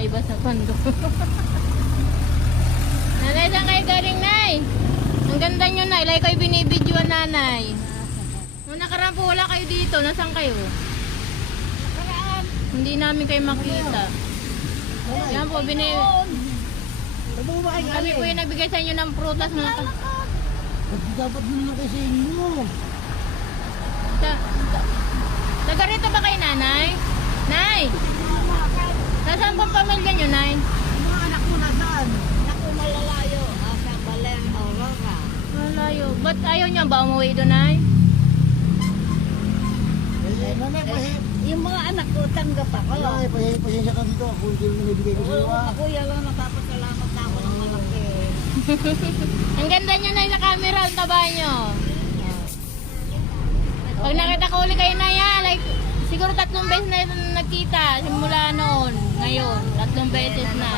kakaiba sa kondo. Nanay, saan kayo galing, Nay? Ang ganda nyo, Nay. Like kayo binibidyoan, Nanay. Nung nakaraan po, wala kayo dito. Nasaan kayo? Nakaraan. Hindi namin kayo makita. Yan po, kami po yung nagbigay sa inyo ng prutas. Dapat mo lang kasi inyo. Taga rito ba kayo, Nanay? Nay! Nasaan pong pamilya nyo, Nay? Ang mga anak mo nasaan? Naku, malalayo. Sa Baler, Aurora. Malayo. Ba't ayaw nyo ba umuwi doon, Nay? Nanay, Yung mga anak ko, tanggap ako. pasensya ka dito. Ako hindi mo nabigay ko sa'yo. Ako yan lang napapasalamat na ako ng malaki. Ang ganda nyo, Nay, sa camera. Ang taba nyo. Pag nakita ko uli kayo, Nay, like, siguro 3 beses na nagkita simula noon. Ngayon, 3 beses na.